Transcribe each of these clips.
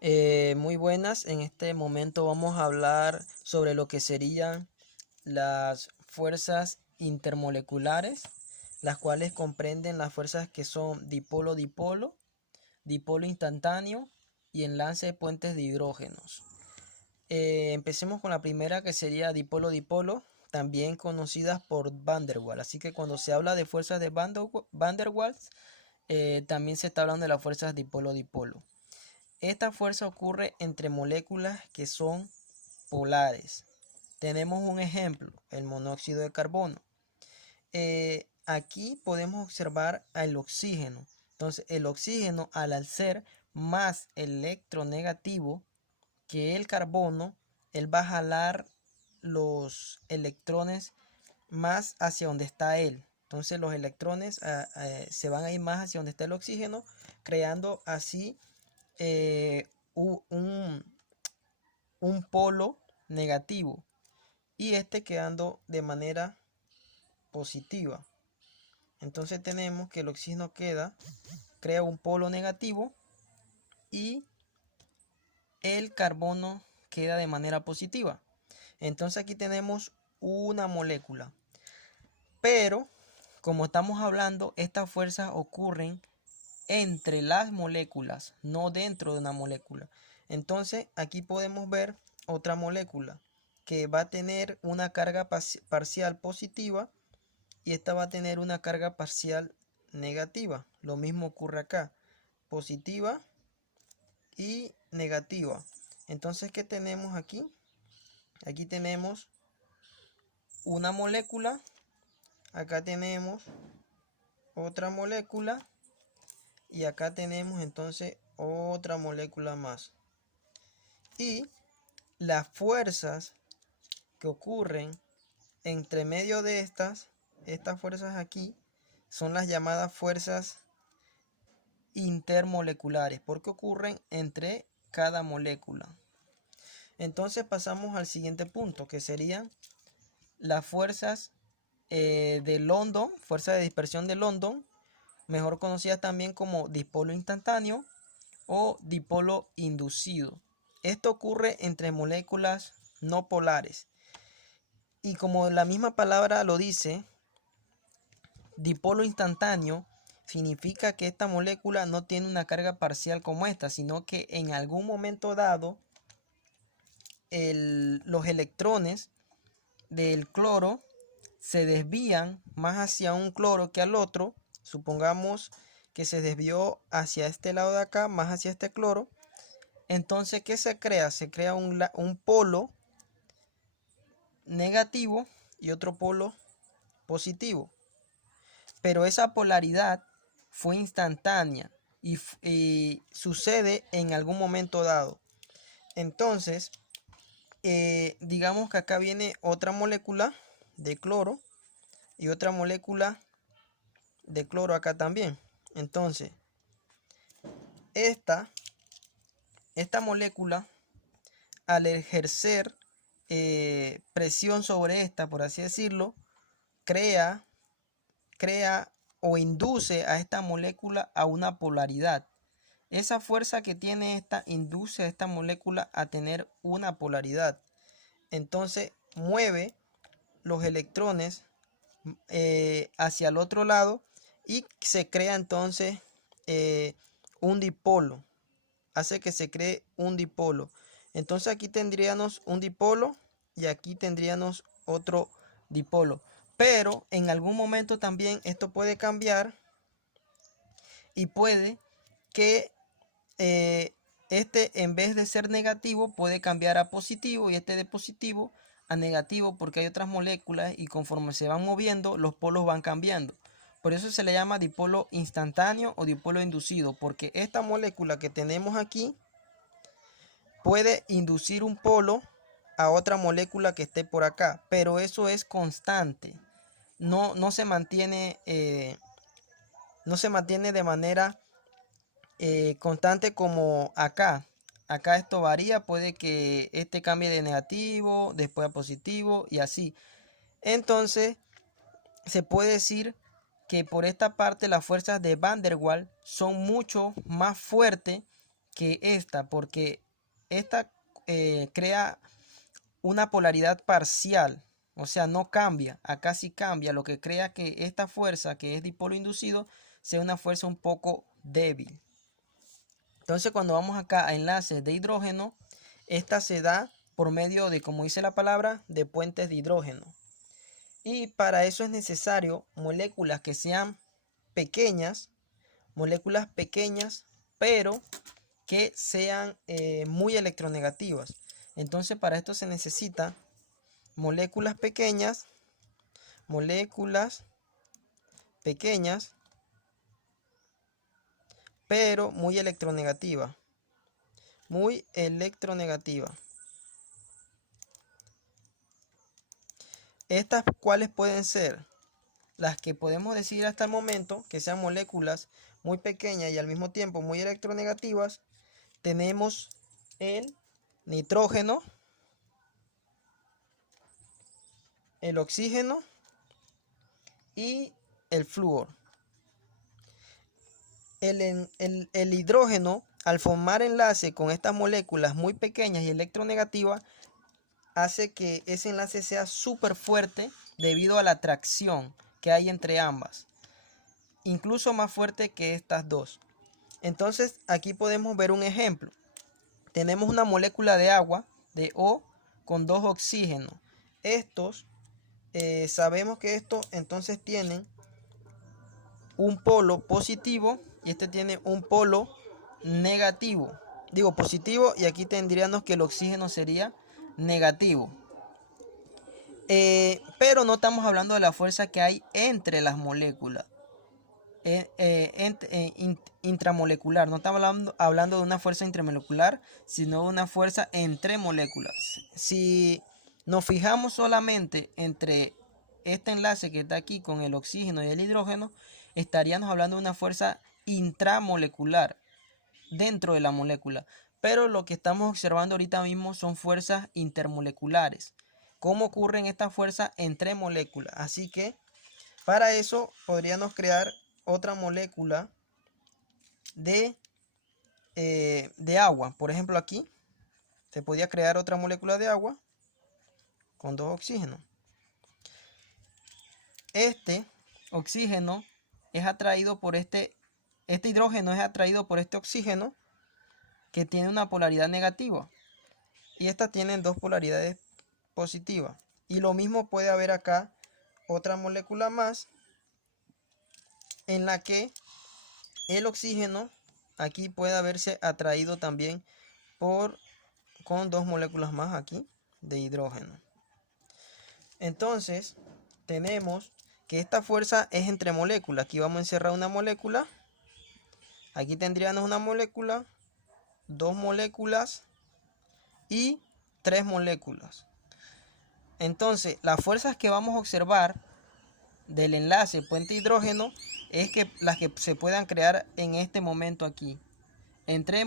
Muy buenas, en este momento vamos a hablar sobre lo que serían las fuerzas intermoleculares, las cuales comprenden las fuerzas que son dipolo-dipolo, dipolo instantáneo y enlace de puentes de hidrógenos. Empecemos con la primera, que sería dipolo-dipolo, también conocidas por Van der Waals. Así que cuando se habla de fuerzas de Van der Waals, también se está hablando de las fuerzas dipolo-dipolo. Esta fuerza ocurre entre moléculas que son polares. Tenemos un ejemplo, el monóxido de carbono. Aquí podemos observar al oxígeno. Entonces, el oxígeno, al ser más electronegativo que el carbono, él va a jalar los electrones más hacia donde está él. Entonces, los electrones se van a ir más hacia donde está el oxígeno, creando así eh, un, un polo negativo y este quedando de manera positiva. Entonces tenemos que el oxígeno crea un polo negativo y el carbono queda de manera positiva. Entonces aquí tenemos una molécula. Pero como estamos hablando, estas fuerzas ocurren entre las moléculas, no dentro de una molécula. Entonces aquí podemos ver otra molécula que va a tener una carga parcial positiva y esta va a tener una carga parcial negativa. Lo mismo ocurre acá, positiva y negativa. Entonces, ¿qué tenemos aquí? Aquí tenemos una molécula, acá tenemos otra molécula y acá tenemos entonces otra molécula más. Y las fuerzas que ocurren entre medio de estas fuerzas aquí, son las llamadas fuerzas intermoleculares, porque ocurren entre cada molécula. Entonces pasamos al siguiente punto, que serían las fuerzas de London, fuerza de dispersión de London, mejor conocida también como dipolo instantáneo o dipolo inducido. Esto ocurre entre moléculas no polares. Y como la misma palabra lo dice, dipolo instantáneo significa que esta molécula no tiene una carga parcial como esta, sino que en algún momento dado los electrones del cloro se desvían más hacia un cloro que al otro. Supongamos que se desvió hacia este lado de acá, más hacia este cloro. Entonces, ¿qué se crea? Se crea un polo negativo y otro polo positivo. Pero esa polaridad fue instantánea y sucede en algún momento dado. Entonces, digamos que acá viene otra molécula de cloro y otra molécula de cloro acá también. Entonces, esta molécula, al ejercer presión sobre esta, por así decirlo, crea o induce a esta molécula a una polaridad. Esa fuerza que tiene esta induce a esta molécula a tener una polaridad. Entonces mueve los electrones hacia el otro lado y se crea entonces un dipolo. Hace que se cree un dipolo. Entonces aquí tendríamos un dipolo y aquí tendríamos otro dipolo. Pero en algún momento también esto puede cambiar y puede que este, en vez de ser negativo, puede cambiar a positivo y este de positivo a negativo, porque hay otras moléculas y conforme se van moviendo los polos van cambiando. Por eso se le llama dipolo instantáneo o dipolo inducido, porque esta molécula que tenemos aquí puede inducir un polo a otra molécula que esté por acá, pero eso es constante. No se mantiene de manera constante como acá. Acá esto varía, puede que este cambie de negativo, después a positivo y así. Entonces, se puede decir que por esta parte las fuerzas de Van der Waals son mucho más fuertes que esta, porque esta crea una polaridad parcial, o sea, no cambia, acá sí cambia, lo que crea que esta fuerza que es dipolo inducido sea una fuerza un poco débil. Entonces cuando vamos acá a enlaces de hidrógeno, esta se da por medio de, como dice la palabra, de puentes de hidrógeno. Y para eso es necesario moléculas que sean pequeñas, pero que sean muy electronegativas. Entonces para esto se necesita moléculas pequeñas, pero muy electronegativa. Estas, ¿cuáles pueden ser? Las que podemos decir hasta el momento, que sean moléculas muy pequeñas y al mismo tiempo muy electronegativas. Tenemos el nitrógeno, el oxígeno y el flúor. El hidrógeno, al formar enlace con estas moléculas muy pequeñas y electronegativas, hace que ese enlace sea súper fuerte debido a la atracción que hay entre ambas, incluso más fuerte que estas dos. Entonces aquí podemos ver un ejemplo. Tenemos una molécula de agua, de O, con 2 oxígenos. Estos, sabemos que estos entonces tienen un polo positivo y este tiene un polo negativo. Digo positivo, y aquí tendríamos que el oxígeno sería negativo. Pero no estamos hablando de la fuerza que hay entre las moléculas. Intramolecular. No estamos hablando de una fuerza intramolecular, sino de una fuerza entre moléculas. Si nos fijamos solamente entre este enlace que está aquí con el oxígeno y el hidrógeno, estaríamos hablando de una fuerza intramolecular dentro de la molécula. Pero lo que estamos observando ahorita mismo son fuerzas intermoleculares. ¿Cómo ocurren estas fuerzas entre moléculas? Así que para eso podríamos crear otra molécula de agua. Por ejemplo, aquí se podía crear otra molécula de agua con 2 oxígenos. Este oxígeno es atraído por este hidrógeno es atraído por este oxígeno que tiene una polaridad negativa. Y estas tienen 2 polaridades positivas. Y lo mismo puede haber acá otra molécula más en la que el oxígeno aquí puede haberse atraído también con 2 moléculas más aquí de hidrógeno. Entonces tenemos que esta fuerza es entre moléculas. Aquí vamos a encerrar una molécula. Aquí tendríamos una molécula, 2 moléculas y 3 moléculas. Entonces las fuerzas que vamos a observar del enlace puente hidrógeno es que las que se puedan crear en este momento aquí, entre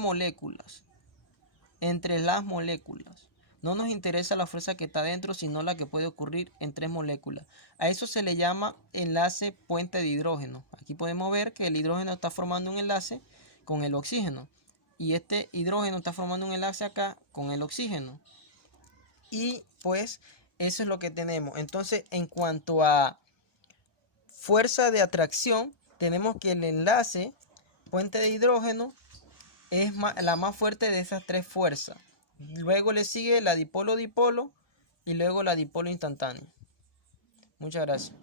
las moléculas. No nos interesa la fuerza que está dentro, sino la que puede ocurrir en 3 moléculas. A eso se le llama enlace puente de hidrógeno. Aquí podemos ver que el hidrógeno está formando un enlace con el oxígeno. Y este hidrógeno está formando un enlace acá con el oxígeno. Y pues eso es lo que tenemos. Entonces, en cuanto a fuerza de atracción, tenemos que el enlace puente de hidrógeno es la más fuerte de esas 3 fuerzas. Luego le sigue la dipolo-dipolo y luego la dipolo instantánea. Muchas gracias.